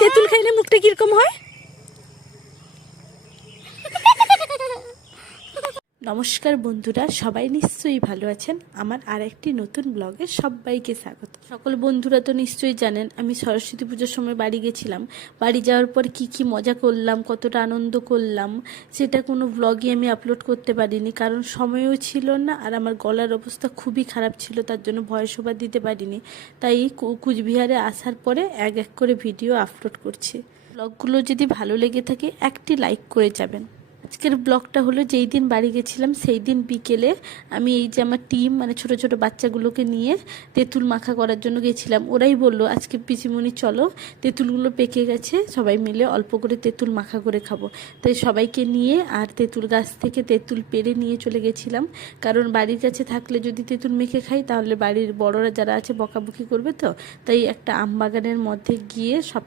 তেঁতুল খাইলে মুখটা কিরকম হয়? নমস্কার বন্ধুরা, সবাই নিশ্চয়ই ভালো আছেন। আমার আর একটি নতুন ব্লগে সবাইকে স্বাগত। সকল বন্ধুরা তো নিশ্চয়ই জানেন আমি সরস্বতী পুজোর সময় বাড়ি গেছিলাম। বাড়ি যাওয়ার পর কি কি মজা করলাম, কতটা আনন্দ করলাম, সেটা কোনো ব্লগে আমি আপলোড করতে পারিনি, কারণ সময়ও ছিল না আর আমার গলার অবস্থা খুবই খারাপ ছিল, তার জন্য ভয়েস ওভার দিতে পারিনি। তাই কুচবিহারে আসার পরে এক এক করে ভিডিও আপলোড করছি। ব্লগগুলো যদি ভালো লেগে থাকে একটি লাইক করে যাবেন। আজকের ব্লগটা হলো যেই দিন বাড়ি গেছিলাম সেই দিন বিকেলে আমি এই যে আমার টিম মানে ছোট ছোট বাচ্চাগুলোকে নিয়ে তেঁতুল মাখা করার জন্য গেছিলাম। ওরাই বললো আজকে পিসিমণি চলো, তেঁতুলগুলো পেকে গেছে, সবাই মিলে অল্প করে তেঁতুল মাখা করে খাবো। তাই সবাইকে নিয়ে আর তেঁতুল গাছ থেকে তেঁতুল পেড়ে নিয়ে চলে গেছিলাম, কারণ বাড়ির কাছে থাকলে যদি তেঁতুল মেখে খাই তাহলে বাড়ির বড়রা যারা আছে বকাবকি করবে, তো তাই একটা আম বাগানের মধ্যে গিয়ে সব